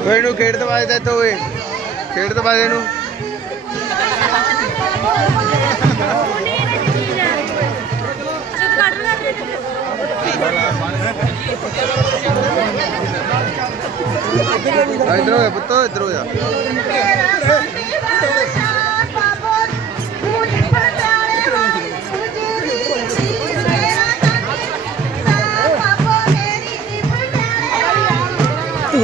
ਓਏ ਇਹਨੂੰ ਖੇਡ ਦਵਾ ਦੇ ਤੋ ਓਏ। ਖੇਡ ਦਵਾ ਦੇ ਇਹਨੂੰ। ਆ ਇੱਧਰ ਪੁੱਤ, ਇੱਧਰ ਹੋ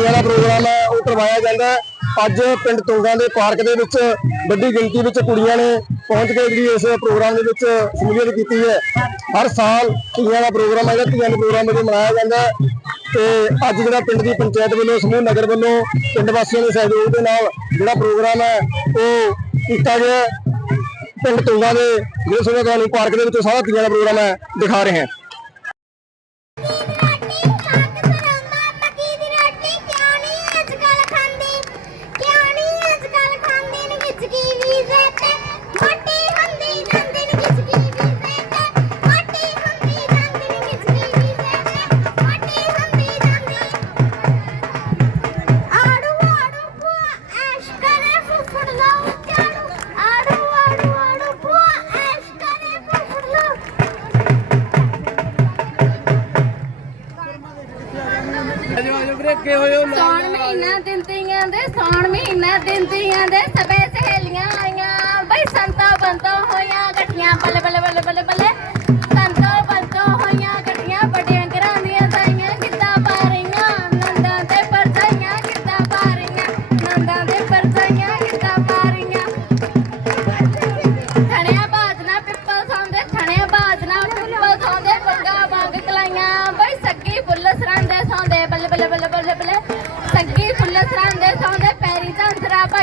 ਜਾ ਦਾ ਪ੍ਰੋਗਰਾਮ ਹੈ ਉਹ ਕਰਵਾਇਆ ਜਾਂਦਾ ਹੈ। ਅੱਜ ਪਿੰਡ ਤੁੰਗਾ ਦੇ ਪਾਰਕ ਦੇ ਵਿੱਚ ਵੱਡੀ ਗਿਣਤੀ ਵਿੱਚ ਕੁੜੀਆਂ ਨੇ ਪਹੁੰਚ ਕੇ ਜਿਹੜੀ ਇਸ ਪ੍ਰੋਗਰਾਮ ਦੇ ਵਿੱਚ ਸ਼ਮੂਲੀਅਤ ਕੀਤੀ ਹੈ। ਹਰ ਸਾਲ ਧੀਆਂ ਦਾ ਪ੍ਰੋਗਰਾਮ ਹੈ ਧੀਆਂ ਦੇ ਪ੍ਰੋਗਰਾਮ ਵਜੋਂ ਮਨਾਇਆ ਜਾਂਦਾ ਹੈ ਤੇ ਅੱਜ ਜਿਹੜਾ ਪਿੰਡ ਦੀ ਪੰਚਾਇਤ ਵੱਲੋਂ, ਸਮੂਹ ਨਗਰ ਵੱਲੋਂ, ਪਿੰਡ ਵਾਸੀਆਂ ਦੇ ਸਹਿਯੋਗ ਦੇ ਨਾਲ ਜਿਹੜਾ ਪ੍ਰੋਗਰਾਮ ਹੈ, ਉਹ ਕੀਤਾ ਗਿਆ ਪਿੰਡ ਤੁੰਗਾ ਦੇ ਜਿਹੜੇ ਸੁਣਿਆ ਤੁਹਾਨੂੰ ਪਾਰਕ ਦੇ ਵਿੱਚ ਸਾਰਾ ਧੀਆਂ ਦਾ ਪ੍ਰੋਗਰਾਮ ਹੈ, ਦਿਖਾ ਰਹੇ ਹਾਂ।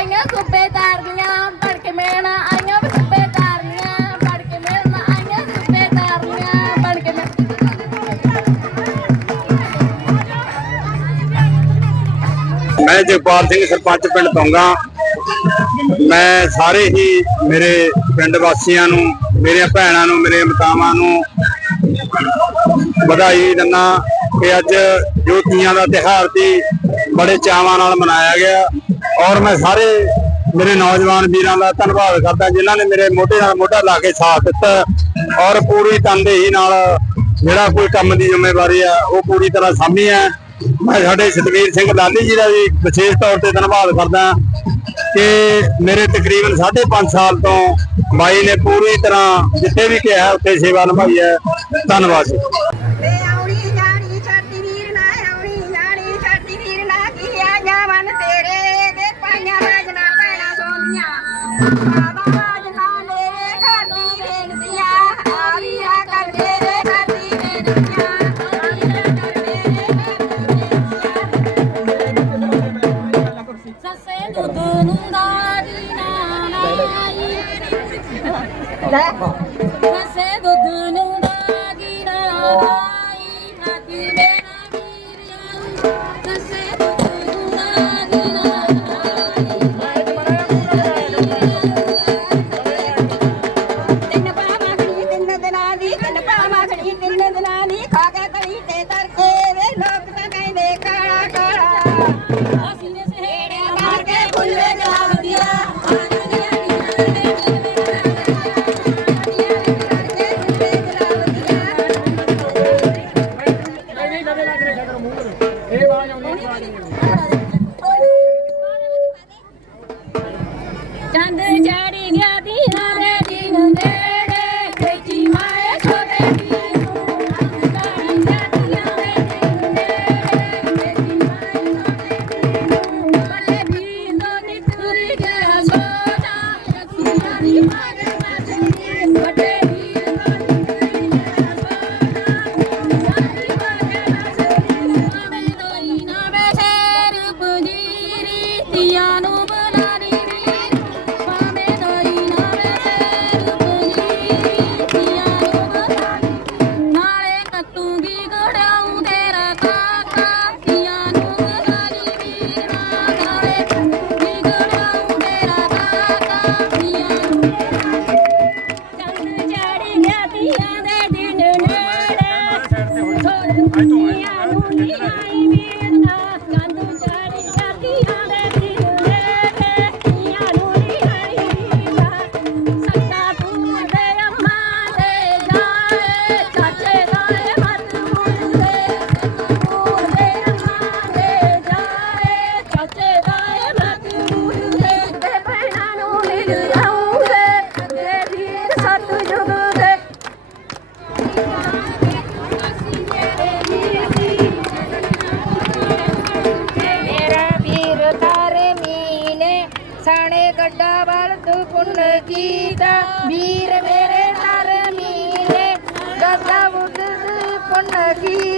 ਝਾਂਜਰਾ ਪਾਈਆਂ ਸੂਬੇਦਾਰਨੀਆਂ ਫੜ ਕੇ ਆਈਆਂ ਵੀ ਸੂਬੇਦਾਰਨੀਆਂ ਫੜ ਕੇ ਆਈਆਂ ਸੂਬੇਦਾਰਨੀਆਂ ਫੜ ਕੇ ਮੈਂ ਜਗਪਾਲ ਸਿੰਘ ਸਰਪੰਚ ਪਿੰਡ ਤੋਂਗਾ। ਮੈਂ ਸਾਰੇ ਹੀ ਮੇਰੇ ਪਿੰਡ ਵਾਸੀਆਂ ਨੂੰ, ਮੇਰੀਆਂ ਭੈਣਾਂ ਨੂੰ ਮੇਰੇ ਮਾਤਾਵਾਂ ਨੂੰ ਵਧਾਈ ਦਿੰਦਾ ਕਿ ਅੱਜ ਜੋਤੀਆਂ ਦਾ ਤਿਹਾਰ ਸੀ। ਬੜੇ ਚਾਵਾਂ ਨਾਲ ਮਨਾਇਆ ਗਿਆ। ਔਰ ਮੈਂ ਸਾਰੇ ਮੇਰੇ ਨੌਜਵਾਨ ਵੀਰਾਂ ਦਾ ਧੰਨਵਾਦ ਕਰਦਾ, ਜਿਨ੍ਹਾਂ ਨੇ ਮੇਰੇ ਮੋਢੇ ਨਾਲ ਮੋਢਾ ਲਾ ਕੇ ਸਾਥ ਦਿੱਤਾ। ਔਰ ਪੂਰੀ ਤਨਦੇਹੀ ਨਾਲ ਜਿਹੜਾ ਕੋਈ ਕੰਮ ਦੀ ਜ਼ਿੰਮੇਵਾਰੀ ਆ, ਉਹ ਪੂਰੀ ਤਰ੍ਹਾਂ ਸਾਂਭੀ ਹੈ। ਮੈਂ ਸਾਡੇ ਸਤਵੀਰ ਸਿੰਘ ਲਾਲੀ ਜੀ ਦਾ ਵੀ ਵਿਸ਼ੇਸ਼ ਤੌਰ ਤੇ ਧੰਨਵਾਦ ਕਰਦਾ ਕਿ ਮੇਰੇ ਤਕਰੀਬਨ 5.5 ਸਾਲ ਤੋਂ ਬਾਈ ਨੇ ਪੂਰੀ ਤਰ੍ਹਾਂ ਜਿੱਥੇ ਵੀ ਕਿਹਾ, ਉੱਥੇ ਸੇਵਾ ਨਿਭਾਈ ਹੈ। ਧੰਨਵਾਦ ਜੀ। ਸੋਨੀਆਂ ਬਾਬਾ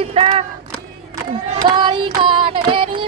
ਕੀਤਾ ਕਾਲੀ ਕਾਟ ਮੇਰੀ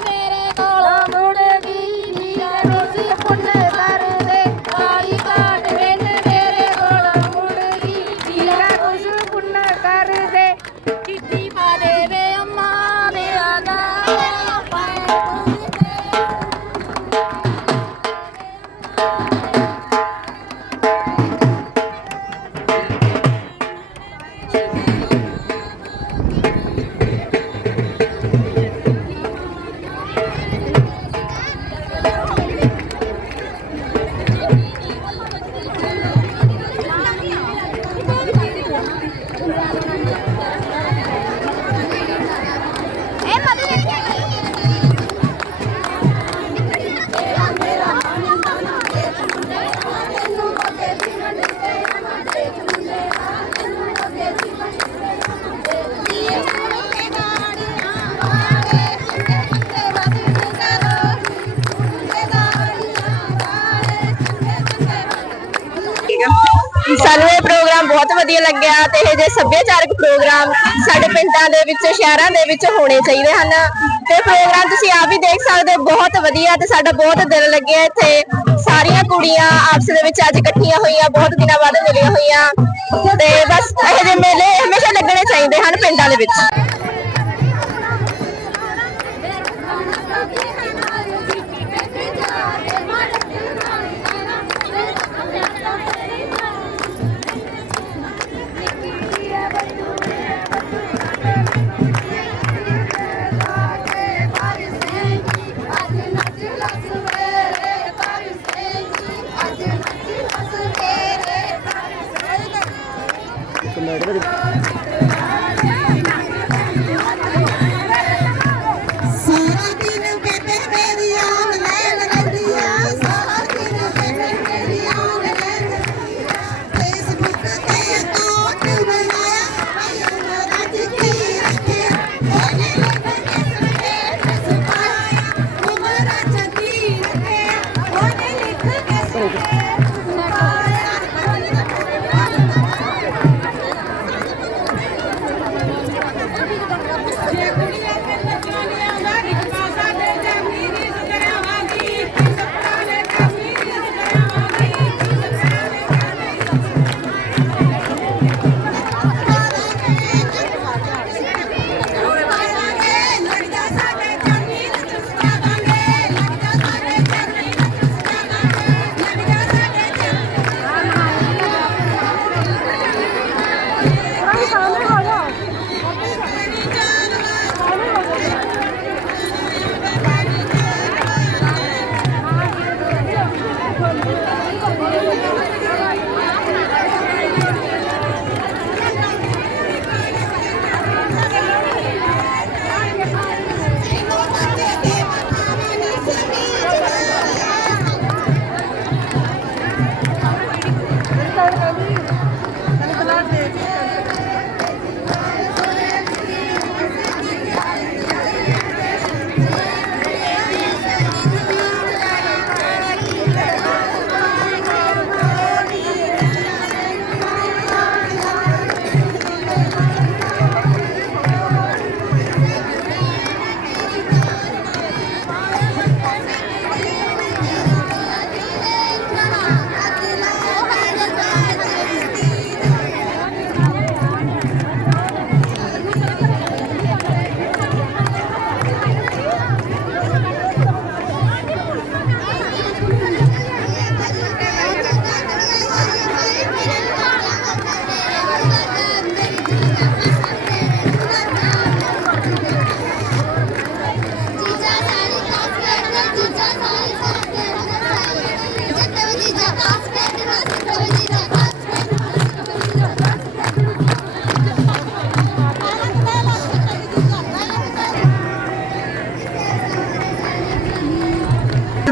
ਲੱਗਿਆ ਤੇ ਇਹ ਜੇ ਸੱਭਿਆਚਾਰਕ ਪ੍ਰੋਗਰਾਮ ਸਾਡੇ ਪਿੰਡਾਂ ਦੇ ਵਿੱਚ, ਸ਼ਹਿਰਾਂ ਦੇ ਵਿੱਚ ਹੋਣੇ ਚਾਹੀਦੇ ਹਨ। ਤੇ ਪ੍ਰੋਗਰਾਮ ਤੁਸੀਂ ਆਪ ਵੀ ਦੇਖ ਸਕਦੇ ਹੋ, ਬਹੁਤ ਵਧੀਆ ਤੇ ਸਾਡਾ ਬਹੁਤ ਦਿਲ ਲੱਗਿਆ ਇੱਥੇ। ਸਾਰੀਆਂ ਕੁੜੀਆਂ ਆਪਸ ਦੇ ਵਿੱਚ ਅੱਜ ਇਕੱਠੀਆਂ ਹੋਈਆਂ, ਬਹੁਤ ਦਿਨਾਂ ਬਾਅਦ ਮਿਲੀਆਂ ਹੋਈਆਂ। ਤੇ ਬਸ ਇਹੋ ਜਿਹੇ ਮੇਲੇ ਹਮੇਸ਼ਾ ਲੱਗਣੇ ਚਾਹੀਦੇ ਹਨ ਪਿੰਡਾਂ ਦੇ ਵਿੱਚ। ਸਾਰਾ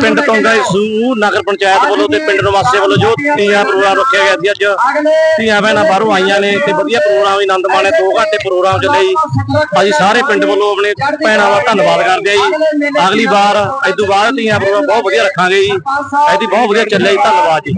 ਤੁੰਗਾ ਸੂ ਨਗਰ ਪੰਚਾਇਤ ਵੱਲੋਂ ਤੇ ਪਿੰਡ ਨਿਵਾਸੀਆਂ ਵੱਲੋਂ ਜੋ ਤੀਆਂ ਪ੍ਰੋਗਰਾਮ ਰੱਖਿਆ ਗਿਆ ਸੀ ਅੱਜ। ਧੀਆਂ ਭੈਣਾਂ ਬਾਹਰੋਂ ਆਈਆਂ ਨੇ ਤੇ ਵਧੀਆ ਪ੍ਰੋਗਰਾਮ ਆਨੰਦ ਮਾਣੇ 2 ਘੰਟੇ ਪ੍ਰੋਗਰਾਮ ਚੱਲੇ ਜੀ। ਅਸੀਂ ਸਾਰੇ ਪਿੰਡ ਵੱਲੋਂ ਆਪਣੇ ਭੈਣਾਂ ਦਾ ਧੰਨਵਾਦ ਕਰਦੇ ਆ ਜੀ। ਅਗਲੀ ਵਾਰ ਇਸ ਤੋਂ ਬਾਅਦ ਧੀਆਂ ਪ੍ਰੋਗਰਾਮ ਬਹੁਤ ਵਧੀਆ ਰੱਖਾਂਗੇ ਜੀ। ਐਦੀ ਬਹੁਤ ਵਧੀਆ ਚੱਲਿਆ ਜੀ ਧੰਨਵਾਦ ਜੀ।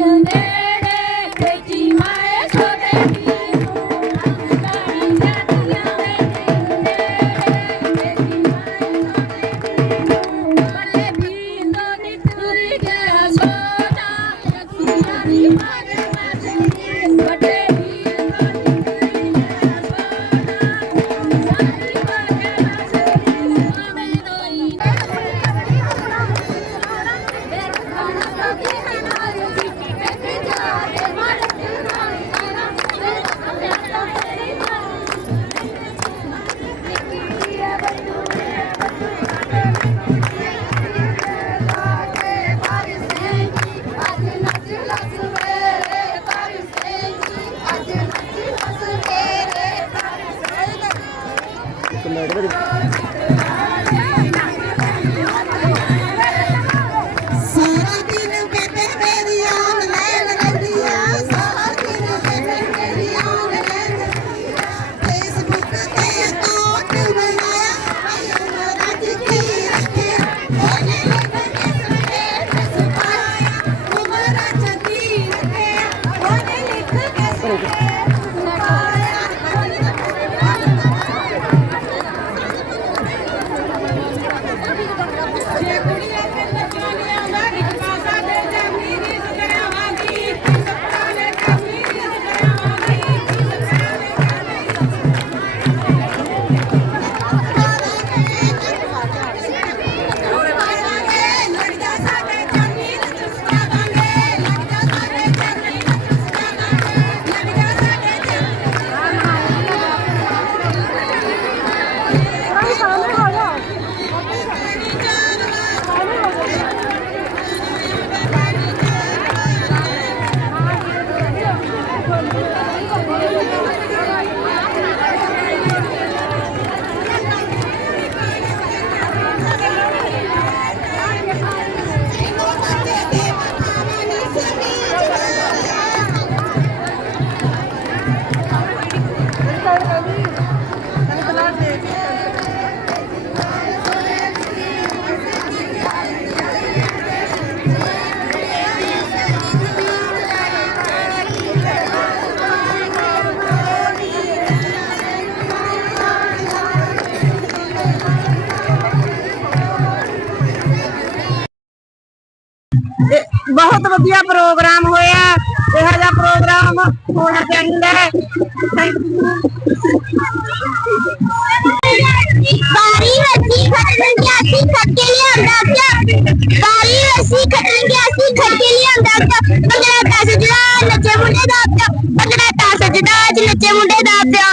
ਦੇ ਕੇ ਸਟੇਟਸ ਵਧੀਆ ਪ੍ਰੋਗਰਾਮ ਹੋਇਆ, ਇਹੋ ਜਿਹਾ ਪ੍ਰੋਗਰਾਮ ਹੋਣਾ ਚਾਹੀਦਾ ਹੈ ਬਾਰੀ ਰੱਸੀ ਖੱਟਣ ਗਿਆ ਸੀ, ਖੱਟੇ ਲਿਆਂਦਾ ਪਿਆ ਬਾਰੀ ਰੱਸੀ ਖੱਟਣ ਗਿਆ ਸੀ, ਖੱਟੇ ਲਿਆਂਦਾ ਪਿਆ ਪੰਗੜਾ ਤਾਂ ਸਜਦਾ ਨੱਚੇ ਮੁੰਡੇ ਦਾ ਪਿਆ ਪੰਗੜਾ ਤਾਂ ਸਜਦਾ ਅੱਜ ਨੱਚੇ ਮੁੰਡੇ ਦਾ ਪਿਆ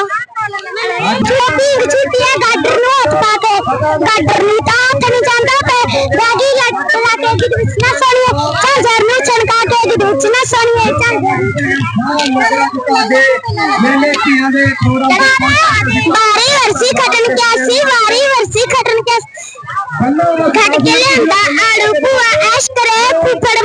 ਛੋਟੀ ਛੋਟੀਆਂ ਗਾਡਰ ਨੂੰ ਹੱਥ ਪਾ ਕੇ, ਗਾਡਰ ਨੂੰ ਤਾਂ ਹੱਥ ਨਹੀਂ ਜਾਂਦਾ ਪਏ ਰਾਗੀ ਲੱਟ ਝੂੜੂ ਚ ਨਾ ਸੋਨੀਏ ਝਾਂਜਰ ਮੇਲੇ ਧੀਆਂ ਦੇ ਵਾਰੀ ਵਰਸੀ ਖਟਣ ਕਿਆ ਵਾਰੀ ਵਰਸੀ ਖਟਣ ਕਿਆ ਖਟ ਕੇ ਲਿਆਂਦਾ ਆੜੂ ਭੂਆ, ਐਸ਼ ਕਰੇ ਫੁੱਫੜ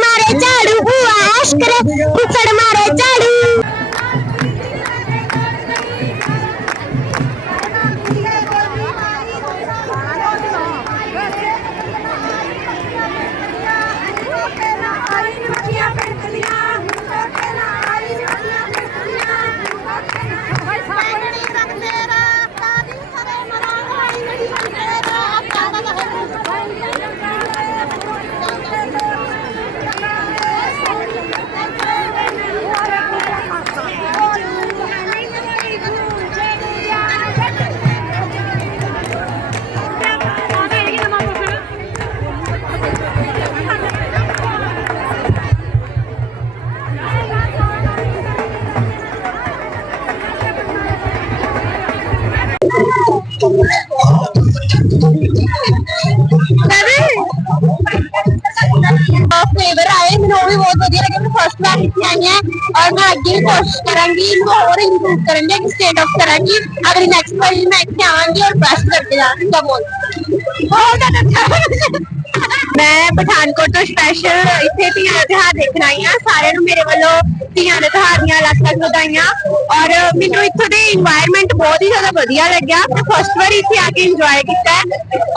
ਫਲੇਵਰ ਆਏ, ਮੈਨੂੰ ਉਹ ਵੀ ਬਹੁਤ ਵਧੀਆ ਲੱਗੇ। ਮੈਂ ਫਸਟ ਵਾਰ ਇੱਥੇ ਆਈ ਹਾਂ ਔਰ ਮੈਂ ਅੱਗੇ ਵੀ ਕੋਸ਼ਿਸ਼ ਕਰਾਂਗੀ ਇਹਨੂੰ ਹੋਰ ਇੰਪਰੂਵ ਕਰਨ ਦੀ ਸਟੇਟ ਆਫ ਕਰਾਂਗੀ। ਅਗਲੀ ਨੈਕਸਟ ਵਾਰੀ ਮੈਂ ਇੱਥੇ ਆਵਾਂਗੀ ਔਰ ਬੈਸਟ ਕਰਕੇ ਜਾਵਾਂਗੀ। ਬੋਲ ਬਹੁਤ ਅੱਛਾ। ਮੈਂ ਪਠਾਨਕੋਟ ਤੋਂ ਸਪੈਸ਼ਲ ਇੱਥੇ ਧੀਆਂ ਦਾ ਤਿਹਾਰ ਦੇਖਣ ਆਈ ਆ ਸਾਰਿਆਂ ਨੂੰ ਮੇਰੇ ਵੱਲੋਂ ਧੀਆਂ ਦੇ ਤਿਹਾਰ ਦੀਆਂ ਲੱਖ-ਲੱਖ ਵਧਾਈਆਂ। ਔਰ ਮੈਨੂੰ ਇੱਥੋਂ ਦੇ এনवायरमेंट ਬਹੁਤ ਹੀ ਜ਼ਿਆਦਾ ਵਧੀਆ ਲੱਗਿਆ। ਮੈਂ ਫਸਟ ਵਾਰ ਇੱਥੇ ਆ ਕੇ ਇੰਜੋਏ ਕੀਤਾ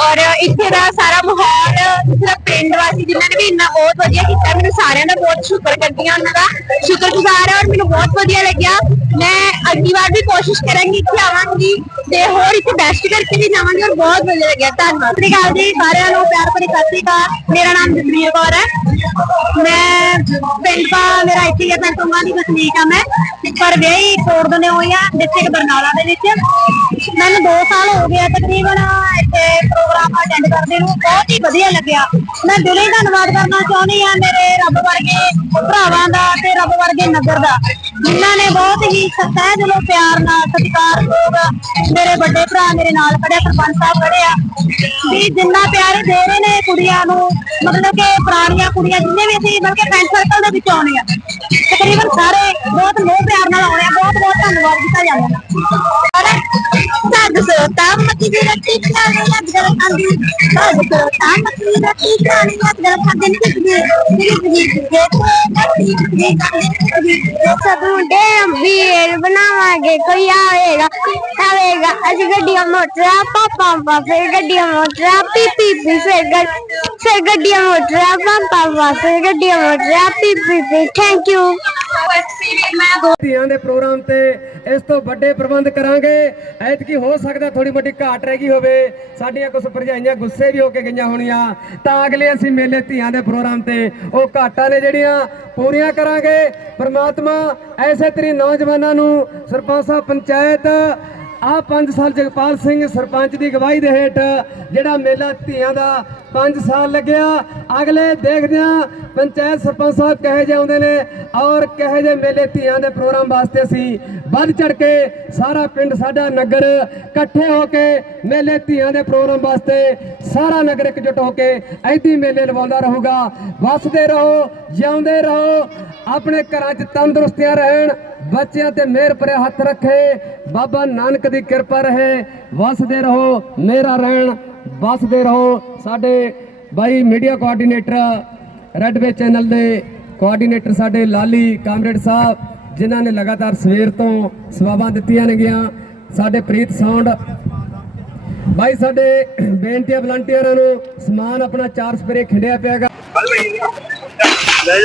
ਔਰ ਇੱਥੇ ਦਾ ਸਾਰਾ ਮਾਹੌਲ, ਇੱਥੇ ਦਾ ਪਿੰਡ ਵਾਸੀ ਜਿਨ੍ਹਾਂ ਨੇ ਵੀ ਇੰਨਾ ਬਹੁਤ ਵਧੀਆ ਕੀਤਾ, ਮੈਨੂੰ ਸਾਰਿਆਂ ਦਾ ਬਹੁਤ ਸ਼ੁਕਰ ਕਰਦੀ ਆ ਉਹਨਾਂ ਦਾ। ਸ਼ੁਕਰਗੁਜ਼ਾਰ ਹਾਂ ਔਰ ਮੈਨੂੰ ਬਹੁਤ ਵਧੀਆ ਲੱਗਿਆ। ਮੈਂ ਅਗਲੀ ਵਾਰ ਵੀ ਕੋਸ਼ਿਸ਼ ਕਰਾਂਗੀ ਇੱਥੇ ਆਵਾਂਗੀ ਤੇ ਹੋਰ ਇੱਥੇ ਬੈਸਟ ਕਰਕੇ ਵੀ ਜਾਵਾਂਗੀ ਔਰ ਬਹੁਤ ਵਧੀਆ ਲੱਗਿਆ। ਧੰਨਵਾਦ। ਸਤਿ ਸ਼੍ਰੀ ਅਕਾਲ ਜੀ, ਸਾਰਿਆਂ ਨੂੰ ਪਿਆਰ ਭਰੀ ਸਤਿ ਸ਼੍ਰੀ ਅਕਾਲ। ਮੇਰਾ ਨਾਮ ਜਸਵੀਰ ਕੌਰ ਹੈ। ਮੈਂ ਪਿੰਡ ਦਾ ਮੇਰਾ ਇੱਥੇ ਹੀ ਹੈ ਪੈਂਟੂਆਂ ਦੀ ਵਸਨੀਕ ਆ ਮੈਂ। ਪਰ ਵਿਆਹੀ ਕੋਟ ਦਨੇ ਹੋਈ ਆ ਡਿਸਟ੍ਰਿਕਟ ਬਰਨਾਲਾ ਦੇ ਵਿੱਚ। ਮੈਨੂੰ 2 ਸਾਲ ਹੋ ਗਏ ਆ ਤਕਰੀਬਨ ਇੱਥੇ ਪ੍ਰੋਗਰਾਮ ਅਟੈਂਡ ਕਰਦੇ ਨੂੰ। ਬਹੁਤ ਹੀ ਵਧੀਆ ਲੱਗਿਆ। ਮੈਂ ਦਿਲੋਂ ਹੀ ਧੰਨਵਾਦ ਕਰਨਾ ਚਾਹੁੰਦੀ ਆ ਮੇਰੇ ਰੱਬ ਵਰਗੇ ਭਰਾਵਾਂ ਦਾ ਤੇ ਰੱਬ ਵਰਗੇ ਨਗਰ ਦਾ। ਜਿਨ੍ਹਾਂ ਨੇ ਬਹੁਤ ਹੀ ਸਹਿਜ ਦਿਲੋਂ ਪਿਆਰ ਨਾਲ ਸਤਿਕਾਰਯੋਗ ਮੇਰੇ ਵੱਡੇ ਭਰਾ ਮੇਰੇ ਨਾਲ ਖੜੇ ਸਰਪੰਚ ਸਾਹਿਬ ਖੜੇ ਵੀ ਜਿੰਨਾ ਪਿਆਰ ਦੇ ਰਹੇ ਨੇ ਕੁੜੀਆਂ ਨੂੰ, ਮਤਲਬ ਕਿ ਪੁਰਾਣੀਆਂ ਕੁੜੀਆਂ ਜਿੰਨੇ ਵੀ ਅਸੀਂ ਮਤਲਬ ਕਿ ਫਰੈਂਡ ਸਰਕਲ ਦੇ ਵਿੱਚ ਆਉਣੇ ਆ, ਤਕਰੀਬਨ ਸਾਰੇ ਰੱਟੀ ਖਾਣੀ ਲੱਗ ਗਲ ਖਾਂਦੀ ਸਾਧ ਸੋਤਾ ਮੱਤੀ ਦੀ ਰੱਟੀ ਖਾਣੀ ਲੱਗ ਗਲ ਖਾਂਦੇ ਨਹੀਂ ਕਿਤੇ ਮੇਰੀ ਜੀ ਦੇ ਤੇ ਕੱਟੀ ਸਭ ਮੁੰਡੇ ਵੀਰ ਬਣਾਵਾਂਗੇ ਕੋਈ ਆਵੇਗਾ ਆਵੇਗਾ ਅਸੀਂ ਗੱਡੀਆਂ ਮੋਟਰਾਂ ਪਾਪਾ ਪਾਪਾ ਫਿਰ ਗੱਡੀਆਂ ਮੋਟਰਾਂ ਪੀ ਪੀ ਪੀ ਫਿਰ ਗੱਡ ਫਿਰ ਗੱਡੀਆਂ ਮੋਟਰਾਂ ਪਾਪਾ ਪਾਪਾ ਫਿਰ ਗੱਡੀਆਂ ਮੋਟਰਾਂ ਪੀ ਪੀ ਪੀ ਥੈਂਕ ਯੂ ਧੀਆਂ ਦੇ ਪ੍ਰੋਗਰਾਮ ਤੇ ਇਸ ਤੋਂ ਵੱਡੇ ਪ੍ਰਬੰਧ ਕਰਾਂਗੇ। ਐਤਕੀ ਹੋ ਸਕਦਾ ਥੋੜੀ ਮੋਟੀ ਘਾਟ ਰਹਿ ਗਈ ਹੋਵੇ। ਸਾਡੀਆਂ ਕੁਝ ਭਰਜਾਈਆਂ ਗੁੱਸੇ ਵੀ ਹੋ ਕੇ ਗਈਆਂ ਹੋਣੀਆਂ। ਤਾਂ ਅਗਲੇ ਅਸੀਂ ਮੇਲੇ ਧੀਆਂ ਦੇ ਪ੍ਰੋਗਰਾਮ ਤੇ ਉਹ ਘਾਟਾਂ ਨੇ ਜਿਹੜੀਆਂ ਪੂਰੀਆਂ ਕਰਾਂਗੇ। ਪ੍ਰਮਾਤਮਾ ਐਸੇ ਤਰੀ ਨੌਜਵਾਨਾਂ ਨੂੰ ਸਰਪੰਚ ਸਾਹਿਬ, ਪੰਚਾਇਤ ਆ 5 ਸਾਲ ਜਗਪਾਲ ਸਿੰਘ ਸਰਪੰਚ ਦੀ ਗਵਾਹੀ ਦੇ ਹੇਠ ਜਿਹੜਾ ਮੇਲਾ ਧੀਆਂ ਦਾ 5 ਸਾਲ ਲੱਗਿਆ। ਅਗਲੇ ਦੇਖਦੇ ਹਾਂ ਪੰਚਾਇਤ ਸਰਪੰਚ ਸਾਹਿਬ ਕਹੇ ਜਿਹੇ ਆਉਂਦੇ ਨੇ ਔਰ ਕਹੇ ਜਿਹੇ ਮੇਲੇ ਧੀਆਂ ਦੇ ਪ੍ਰੋਗਰਾਮ ਵਾਸਤੇ ਅਸੀਂ ਵੱਧ ਚੜ ਕੇ ਸਾਰਾ ਪਿੰਡ ਸਾਡਾ ਨਗਰ ਇਕੱਠੇ ਹੋ ਕੇ ਮੇਲੇ ਧੀਆਂ ਦੇ ਪ੍ਰੋਗਰਾਮ ਵਾਸਤੇ ਸਾਰਾ ਨਗਰ ਇਕਜੁੱਟ ਹੋ ਕੇ ਐਦੀ ਮੇਲੇ ਲਵਾਉਂਦਾ ਰਹੂਗਾ। ਵਸਦੇ ਰਹੋ, ਜਿਉਂਦੇ ਰਹੋ, ਆਪਣੇ ਘਰਾਂ 'ਚ ਤੰਦਰੁਸਤੀਆਂ ਰਹਿਣ, ਬੱਚਿਆਂ ਤੇ ਮਿਹਰ ਭਰੇ ਹੱਥ ਰੱਖੇ, ਬਾਬਾ ਨਾਨਕ ਦੀ ਕਿਰਪਾ ਰਹੇ, ਵਸਦੇ ਰਹੋ, ਮੇਰਾ ਰਹਿਣ, ਵਸਦੇ ਰਹੋ। ਸਾਡੇ ਬਾਈ media coordinator red way channel ਦੇ ਕੋਆਰਡੀਨੇਟਰ ਸਾਡੇ ਲਾਲੀ ਕਾਮਰੇਡ ਸਾਹਿਬ, ਜਿਨ੍ਹਾਂ ਨੇ ਲਗਾਤਾਰ ਸਵੇਰ ਤੋਂ ਸਵਾਵਾਂ ਦਿੱਤੀਆਂ ਨੇਗੀਆਂ। ਸਾਡੇ ਪ੍ਰੀਤ ਸਾਉਂਡ ਭਾਈ ਸਾਡੇ ਬੇਨਤੀ ਵਲੰਟੀਅਰਾਂ ਨੂੰ, ਸਮਾਨ ਆਪਣਾ ਚਾਰ ਸਪਰੇ ਖਿੰਡਿਆ ਪਿਆਗਾ। ਲੈ